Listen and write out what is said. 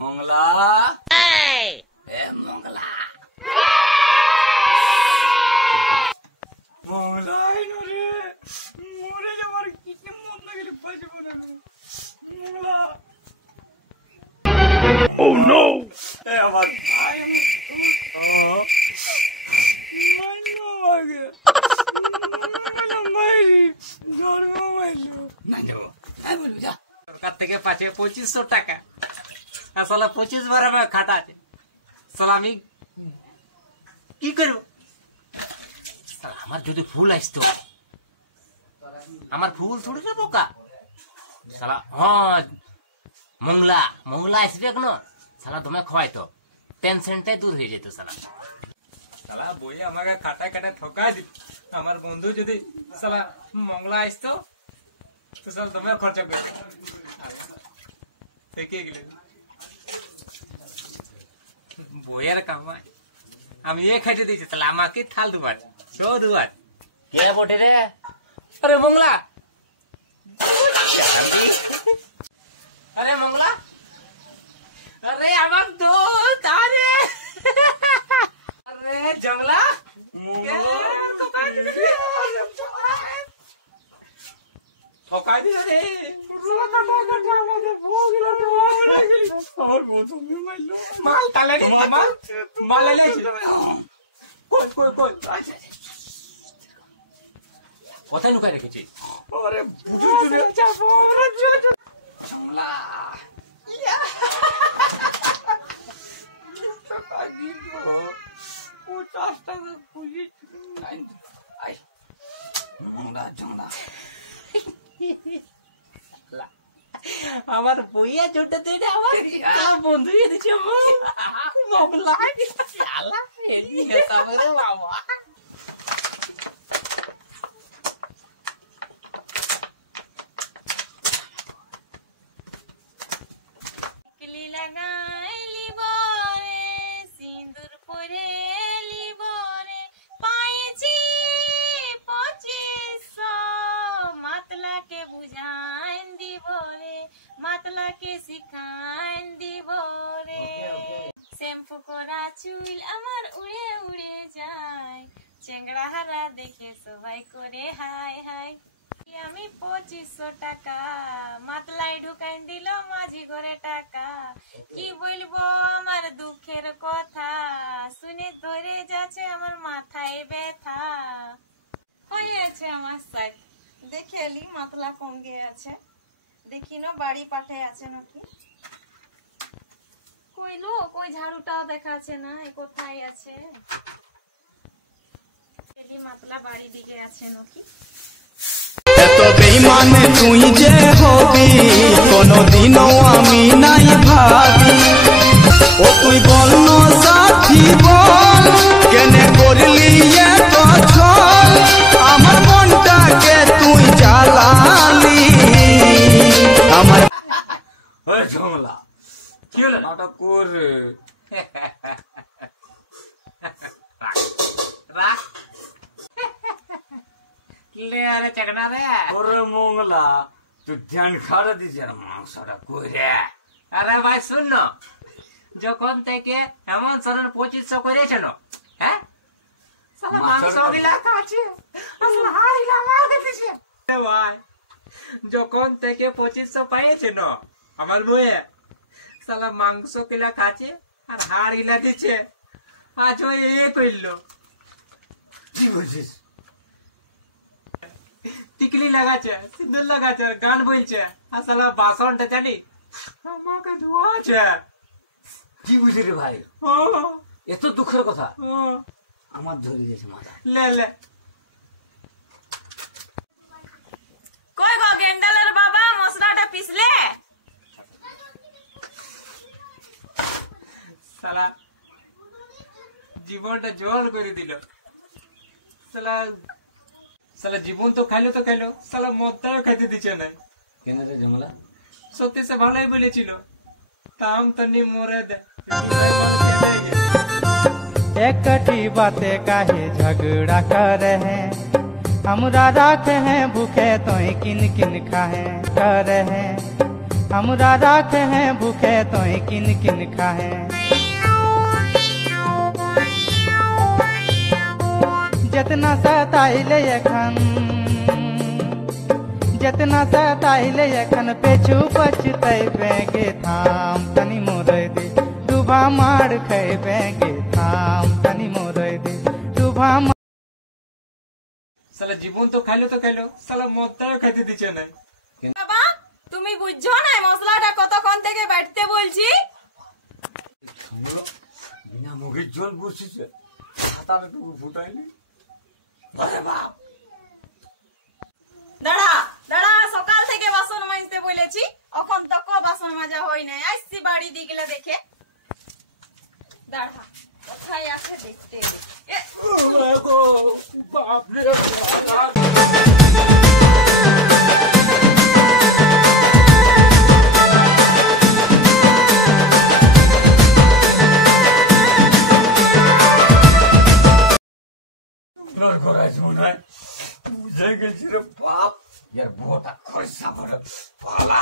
মংলা এ মংলা মংলা রে মরে যাবার কিছু মন না গেলে বাঁচব না মংলা। ও নো এ আমার ভাই সরকার থেকে পাচ্ছে 2500 টাকা। আসলে 25 বার আমার খাটা আছে। আমি কি করবো? আমার যদি ফুল আসতো, আমার ফুল থোড়ি না বোকা। হ্যাঁ মংলা মংলা আসবে কেন? তুমি খাওয়াইতো, টেনশনটাই দূর হয়ে যেত। বই আমাকে খাটায় খাটায় ঠকাই দিত। আমার বন্ধু যদি মংলা আসতো তো তুমি খরচা করতে গেলে বইয়ের কামাই আমি খাইতে দিয়েছি। তাহলে আমাকে থাল দুবার দুবার কে বটে রে? আরে মংলা, আরে মংলা, আরে আমার দোস্ত, আরে আরে জংলা ঠকাই দিল রে। মাল তালে মাল কোথায় লুকাই রেখেছি? আমার বইয়া জোরটা তো এটা আমার বন্ধু দিচ্ছে বাবা। শ্যাম্পু করা চুল আমার উড়ে উড়ে যায়, চেংড়া হারা দেখে সবাই করে হাই হাই। আমি 2500 টাকা মাতলায় ঢুকাই দিল মাঝি ঘরে টাকা। কি বলবো আমার দুঃখের কথা, শুনে ধরে যাচ্ছে আমার মাথায় ব্যথা। হয়েছে আমার সাথ দেখে এলি মাতলা কঙ্গে আছে, দেখি না বাড়ি পাঠে আছে নাকি। কইলো কই ঝাড়ুটাও দেখাচ্ছে না, কোথায় আছে? মাতলা বাড়ি দিকে আছে নাকি। এত বেঈমানে তুই যে হবি কোনদিনও আমি নাই ভাবি। ও তুই বল না সাথী বল, কেনে করলি এত ছল, আমার মনটাকে তুই জ্বালালি। আমার ওই ঝামেলা কি হলো? নাটক কর রাখ লে। আরে চেকনা রে, ওরে মংলা তুই ধ্যান খাড়া দিছে মাংসটা কইরে। আরে ভাই শুন না, যখন থেকে এমন সরন 2500 করেছে না, হ্যাঁ মাংস গিলা খাচ্ছে হাড়িলা মারতে দিছে ভাই। যখন থেকে 2500 পাইছে না আমার বইয়ে, মাংস কিলা খাচ্ছে আর হাড় হিলা দিচ্ছে। আজ ওই কইল কি বলছিস? টিকলি লাগাচ্ছে, সিঁদুর লাগাচ্ছে, গান বলছে, আর বাসনটা জানি আমাকে ধোয়াছে। কি বুঝলি রে ভাই? এত দুঃখের কথা আমার ধরে গেছে মাথা। লে লে কই গো গেন্ডালের বাবা, মশলাটা পিছলে? সালা জীবনটা জল করে দিল। সালা জীবন তো খাইলো তো খাইলো, সালা মদটাও খাইতে দিচ্ছে না। কেন রে ঝামেলা? সত্যি সে ভালোই বলেছিল, তাম তনি মরে দে। एकटी बातें काहे झगड़ा करे हैं, हमरा राखे हैं भूखे तो किन किन खाए करे हैं। हमरा राखे हैं भूखे तो किन किन खाए। जितना सताइले एखन पेछू पछतैबेगे थाम तनी मोरै दे डूबा मार खैबेगे थाम तनी मोरै दे डूबा। সালা জীবন তো খাইলো সালা মদটাও খাইতে দিচ্ছে না। বাবা তুমি বুঝছো না মশলাটা কতক্ষণ থেকে বাটতে বলছি। বিনা মুখের জল বসেছে, হাতাটা টুকু ফুটাইনি। আরে বাপ, দাঁড়া দাঁড়া, সকাল থেকে বাসন মাজতে বলেছি, এখন তক বাসন মাজা হই নাই। আসছি বাড়ি দিয়ে গেলে দেখে। দাঁড়া, কোথায় আছে দেখতে। বাপরে মনে হয় বুঝে গেছি রে বাপ, এর বউটা খরচা করে পালা।